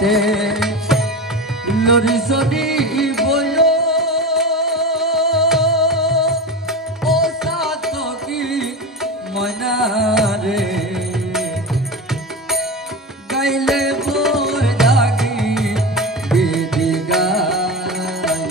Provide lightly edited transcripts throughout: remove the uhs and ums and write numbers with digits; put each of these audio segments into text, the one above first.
দে lorry sorry বলো ও সাতকি মনারে গাইলে বই লাগি দিদি গায়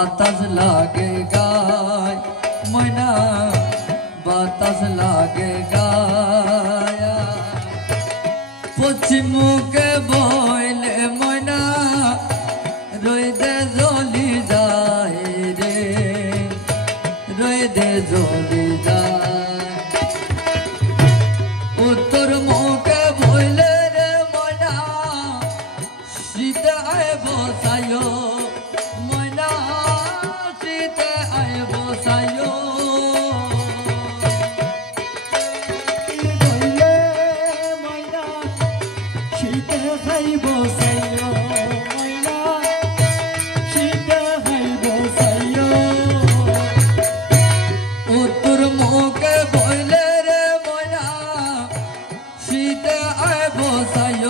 বাতাস লাগে গায় ময়না বাতাস লাগে গায় পশ্চিম মুখে বইলে ময়না রইদে জ্বলি যায় রে রইদে জ্বলি যায় উত্তর মুখে বইলে রে ময়না শীতে আয় বসায় ময়না শীতে আয় বসায় উত্তর মুখে বইলে রে ময়না শীতে আয় বসায়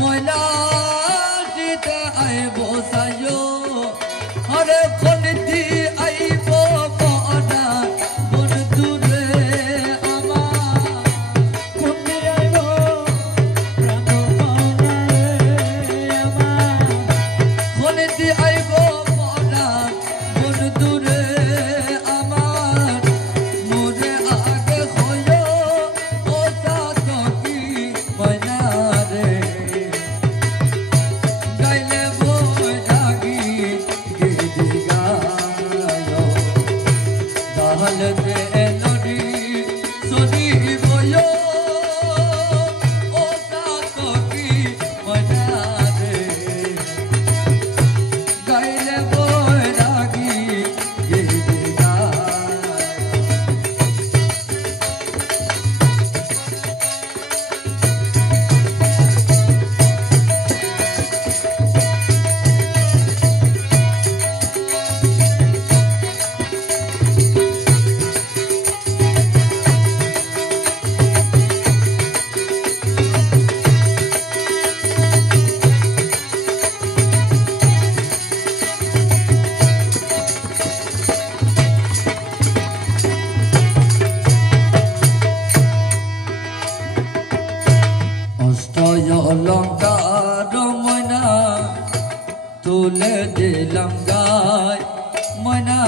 ময়না শীতে আয় বসায় আরে ফোনটি আইব পড়া বন্ধু রে আমার ফোনটি আইব ফোনটি আইব পড়া বন্ধু রে আমার মোরে আগে হইল ও সাতকি ময়না রে গাইলে বই লাগি গীতি গায় তাহলে নদী সদি বয় ও সাতকি ময়না রে গাইলে বই লাগি গীতি গায় অষ্টয় অলঙ্কার ময়না তুলে দিলাম গায় ময়না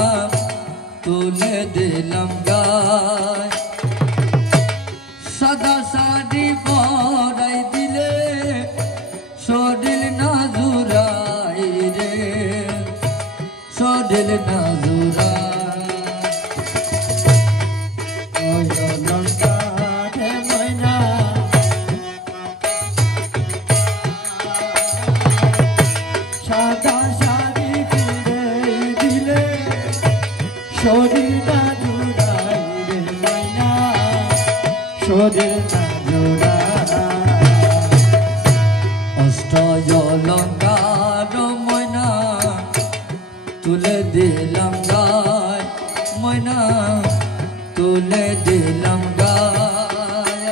তুলে দিলাম গায় সাদা শাড়ি পরাই দিলে শরীর না জুড়াই রে শরীর না জুড়াই শরীর না জুড়াই রে ময়না শরীর না জুড়াই অষ্টয় অলঙ্কার ময়না তুলে দিলাম গায় ময়না তুলে দিলাম গায়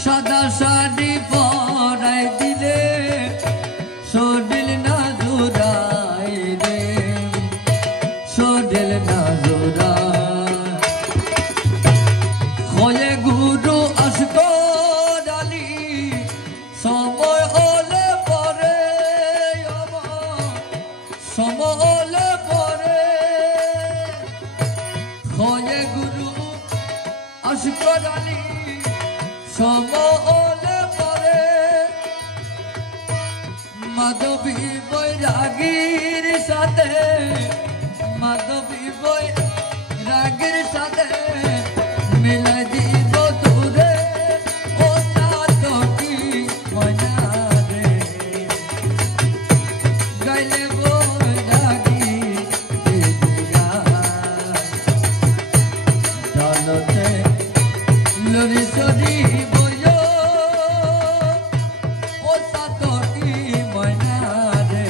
সাদা শাড়ি পরাই দিলে শরীর না জুড়াই রে শরীর না জুড়াই হয়ে গুরু আসতো ডালি সময় হলে পরে সময় হলে পরে হয়ে গুরু আসতো ডালি সময় হলে পরে মাধবী বৈরাগীর সাথে মাধবী বৈরাগীর সাথে মিলাই দিব তোরে ও সাতকি ময়না রে গাইলে বৈরাগী গীতি গায় ডালতে লরি চরি বয় ও সাতকি ময়না রে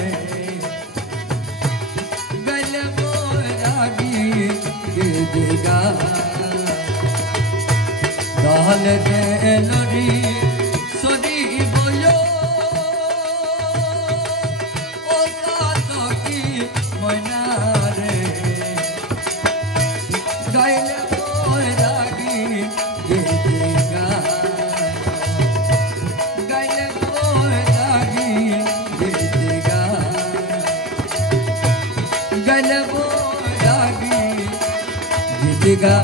দিঘা